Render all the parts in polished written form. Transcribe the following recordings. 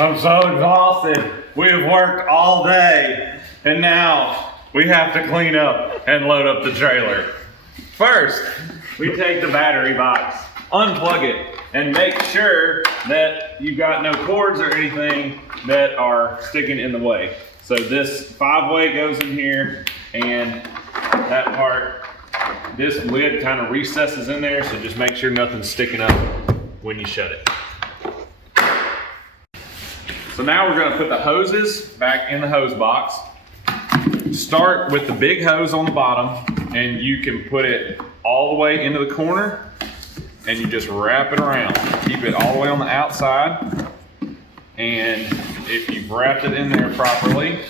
I'm so exhausted. We have worked all day, and now we have to clean up and load up the trailer. First, we take the battery box, unplug it, and make sure that you've got no cords or anything that are sticking in the way. So this 5-way goes in here, and that part, this lid kind of recesses in there, so just make sure nothing's sticking up when you shut it. So now we're going to put the hoses back in the hose box. Start with the big hose on the bottom, and you can put it all the way into the corner, and you just wrap it around. Keep it all the way on the outside, and if you've wrapped it in there properly,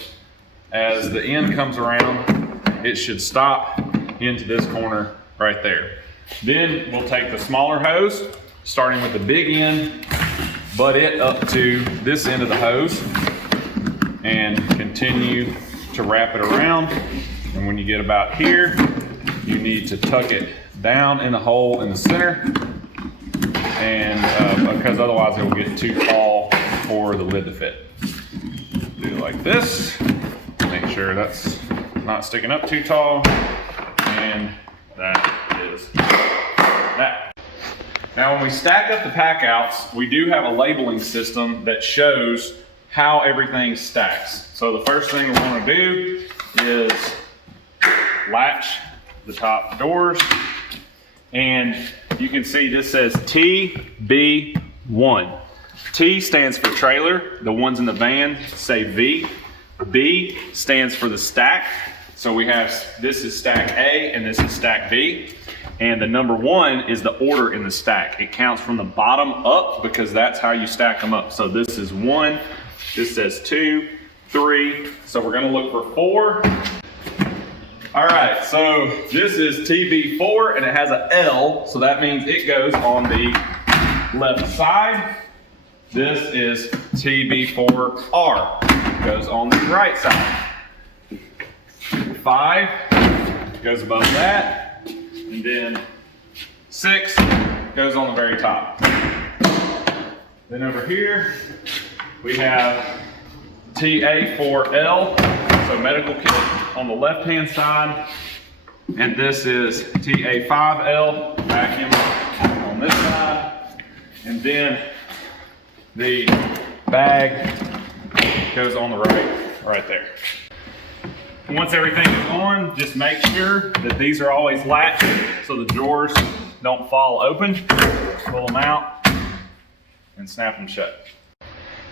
as the end comes around, it should stop into this corner right there. Then we'll take the smaller hose, starting with the big end, butt it up to this end of the hose, and continue to wrap it around. And when you get about here, you need to tuck it down in the hole in the center, and because otherwise it will get too tall for the lid to fit. Do it like this. Make sure that's not sticking up too tall, and that is that. Now when we stack up the pack outs, we do have a labeling system that shows how everything stacks. So the first thing we want to do is latch the top doors, and you can see this says TB1. T stands for trailer, the ones in the van say V. B stands for the stack. So we have, this is stack A and this is stack B. And the number 1 is the order in the stack. It counts from the bottom up because that's how you stack them up. So this is 1, this says 2, 3. So we're gonna look for 4. All right, so this is TB4 and it has a L. So that means it goes on the left side. This is TB4R, goes on the right side. 5 goes above that. And then 6 goes on the very top. Then over here, we have TA4L, so medical kit on the left-hand side. And this is TA5L, vacuum on this side. And then the bag goes on the right there. And once everything is on, just make sure that these are always latched so the drawers don't fall open. Pull them out and snap them shut.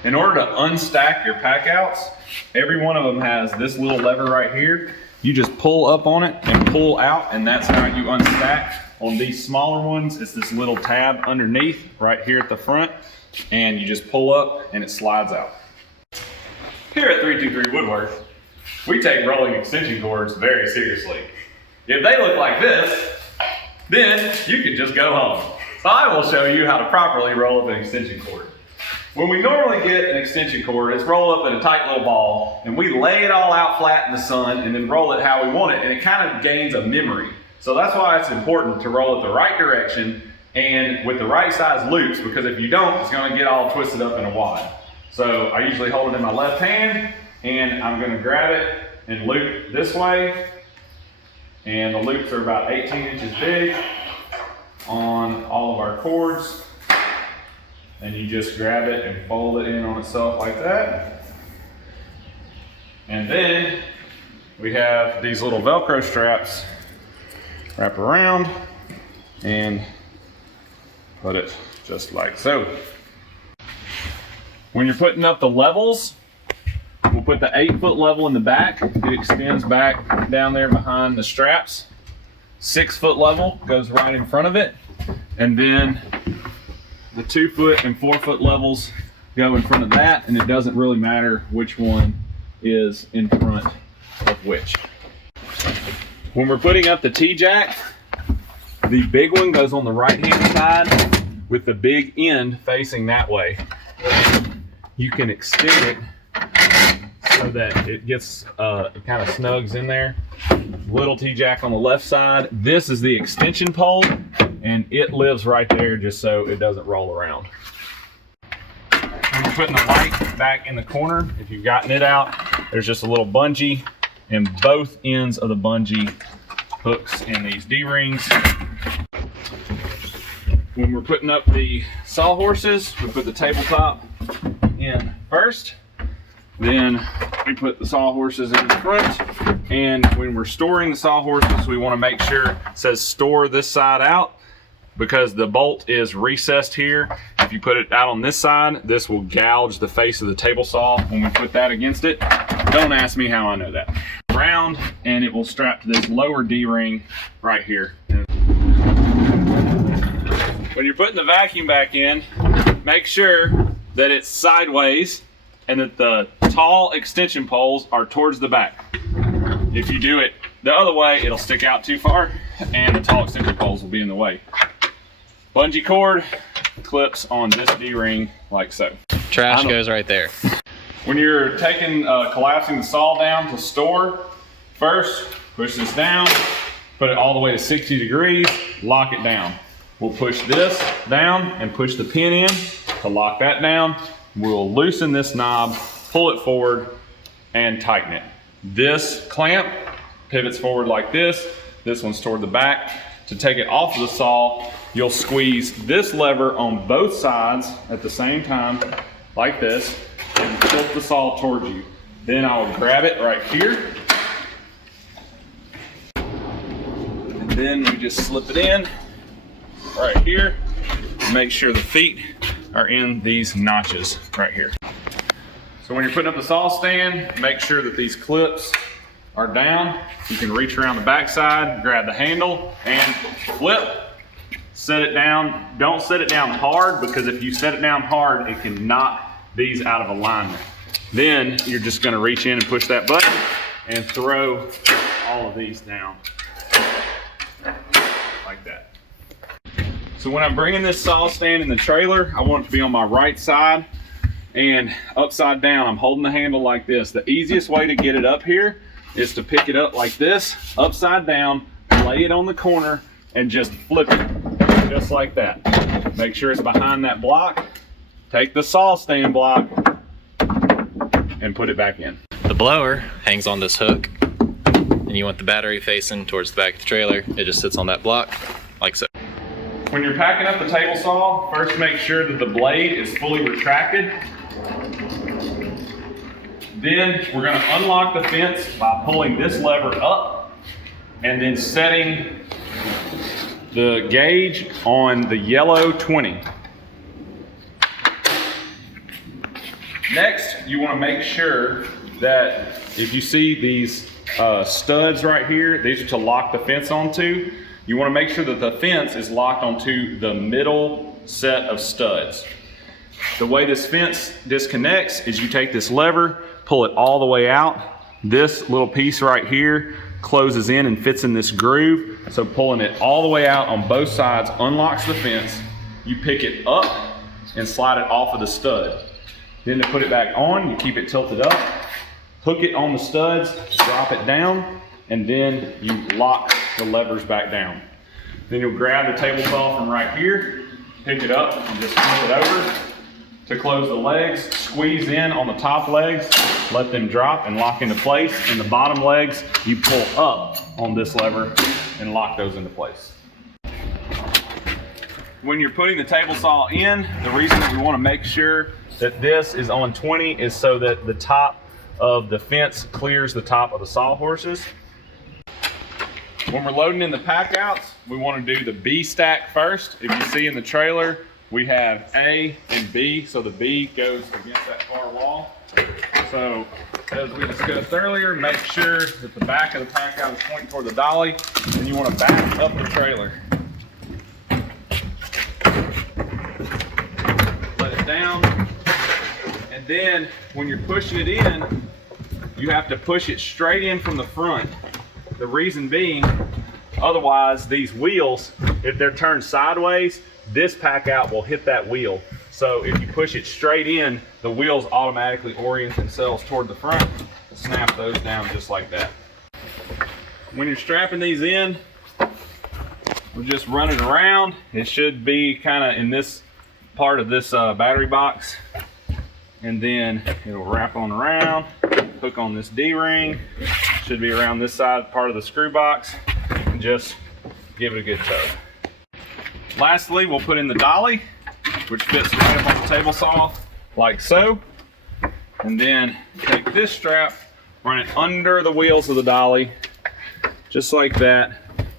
In order to unstack your pack outs, every one of them has this little lever right here. You just pull up on it and pull out, and that's how you unstack. On these smaller ones, it's this little tab underneath right here at the front, and you just pull up and it slides out. Here at 323 Woodwork, we take rolling extension cords very seriously. If they look like this, then you can just go home. So I will show you how to properly roll up an extension cord. When we normally get an extension cord, it's rolled up in a tight little ball, and we lay it all out flat in the sun and then roll it how we want it, and it kind of gains a memory. So that's why it's important to roll it the right direction and with the right size loops, because if you don't, it's gonna get all twisted up in a wad. So I usually hold it in my left hand, and I'm gonna grab it and loop this way. And the loops are about 18 inches big on all of our cords. And you just grab it and fold it in on itself like that. And then we have these little Velcro straps wrap around and put it just like so. When you're putting up the levels, we'll put the 8-foot level in the back. It extends back down there behind the straps. 6-foot level goes right in front of it. And then the 2-foot and 4-foot levels go in front of that, and it doesn't really matter which one is in front of which. When we're putting up the T-jack, the big one goes on the right-hand side with the big end facing that way. You can extend it so that it gets it kind of snugs in there. Little T-jack on the left side. This is the extension pole, and it lives right there just so it doesn't roll around. you're putting the light back in the corner, if you've gotten it out, there's just a little bungee, and both ends of the bungee hooks in these D-rings. When we're putting up the sawhorses, we put the tabletop in first, then we put the sawhorses in the front, and when we're storing the sawhorses, we want to make sure it says store this side out, because the bolt is recessed here. If you put it out on this side, this will gouge the face of the table saw when we put that against it. Don't ask me how I know that. Round, and it will strap to this lower D-ring right here. When you're putting the vacuum back in, make sure that it's sideways and that the tall extension poles are towards the back. If you do it the other way, it'll stick out too far and the tall extension poles will be in the way. Bungee cord clips on this D-ring like so. Trash goes right there. When you're taking, collapsing the saw down to store, first push this down, put it all the way to 60 degrees, lock it down. We'll push this down and push the pin in to lock that down. We'll loosen this knob, pull it forward, and tighten it. This clamp pivots forward like this. This one's toward the back. To take it off of the saw, you'll squeeze this lever on both sides at the same time, like this, and tilt the saw towards you. Then I'll grab it right here. And then we just slip it in right here. Make sure the feet are in these notches right here. So when you're putting up the saw stand, make sure that these clips are down. You can reach around the back side, grab the handle, and flip. Set it down. Don't set it down hard, because if you set it down hard, it can knock these out of alignment. Then you're just going to reach in and push that button and throw all of these down like that. So when I'm bringing this saw stand in the trailer, I want it to be on my right side and upside down. I'm holding the handle like this. The easiest way to get it up here is to pick it up like this, upside down, lay it on the corner, and just flip it, just like that. Make sure it's behind that block. Take the saw stand block and put it back in. The blower hangs on this hook, and you want the battery facing towards the back of the trailer. It just sits on that block, like so. When you're packing up the table saw, first make sure that the blade is fully retracted. Then we're going to unlock the fence by pulling this lever up and then setting the gauge on the yellow 20. Next, you want to make sure that if you see these studs right here, these are to lock the fence onto. You want to make sure that the fence is locked onto the middle set of studs. The way this fence disconnects is you take this lever, pull it all the way out. This little piece right here closes in and fits in this groove. So pulling it all the way out on both sides unlocks the fence. You pick it up and slide it off of the stud. Then to put it back on, you keep it tilted up, hook it on the studs, drop it down, and then you lock the levers back down. Then you'll grab the table saw from right here, pick it up, and just flip it over. To close the legs, squeeze in on the top legs, let them drop and lock into place. And the bottom legs, you pull up on this lever and lock those into place. When you're putting the table saw in, the reason that we want to make sure that this is on 20 is so that the top of the fence clears the top of the sawhorses. When we're loading in the pack outs, we want to do the B stack first. If you see in the trailer, we have A and B, so the B goes against that far wall. So as we discussed earlier, make sure that the back of the pack out is pointing toward the dolly, and you want to back up the trailer. Let it down, and then when you're pushing it in, you have to push it straight in from the front. The reason being, otherwise these wheels, if they're turned sideways, this pack out will hit that wheel. So if you push it straight in, the wheels automatically orient themselves toward the front. Snap those down just like that. When you're strapping these in, we're just running around. It should be kind of in this part of this battery box. and then it'll wrap on around, hook on this D-ring, should be around this side part of the screw box, and just give it a good tug. Lastly, we'll put in the dolly, which fits right up on the table saw, like so. And then take this strap, run it under the wheels of the dolly, just like that,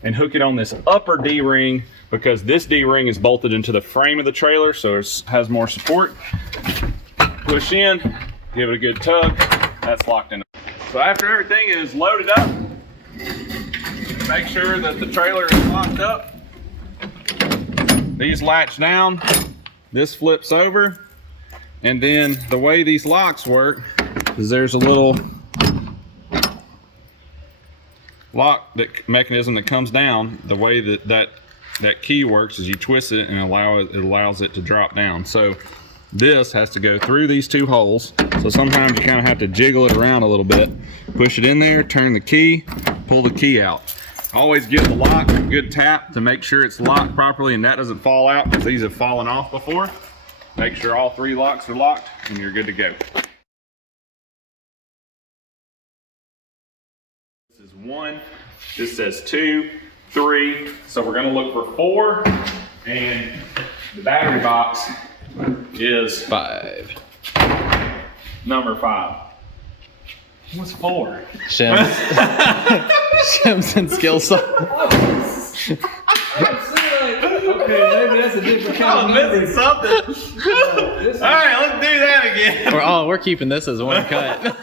and hook it on this upper D-ring, because this D-ring is bolted into the frame of the trailer, so it has more support. Push in, give it a good tug, that's locked in. So after everything is loaded up, make sure that the trailer is locked up. These latch down, this flips over, and then the way these locks work is there's a little lock mechanism that comes down. The way that key works is you twist it and it allows it to drop down. So this has to go through these two holes. So sometimes you kind of have to jiggle it around a little bit, push it in there, turn the key, pull the key out. Always give the lock a good tap to make sure it's locked properly and that doesn't fall out, because these have fallen off before. Make sure all three locks are locked and you're good to go. This is 1, this says 2, 3, so we're gonna look for 4, and the battery box is 5. number 5. What's 4? Shims. Shims and skill saw. Okay, maybe that's a different kind of I'm missing something. All right, let's do that again. We're keeping this as one cut.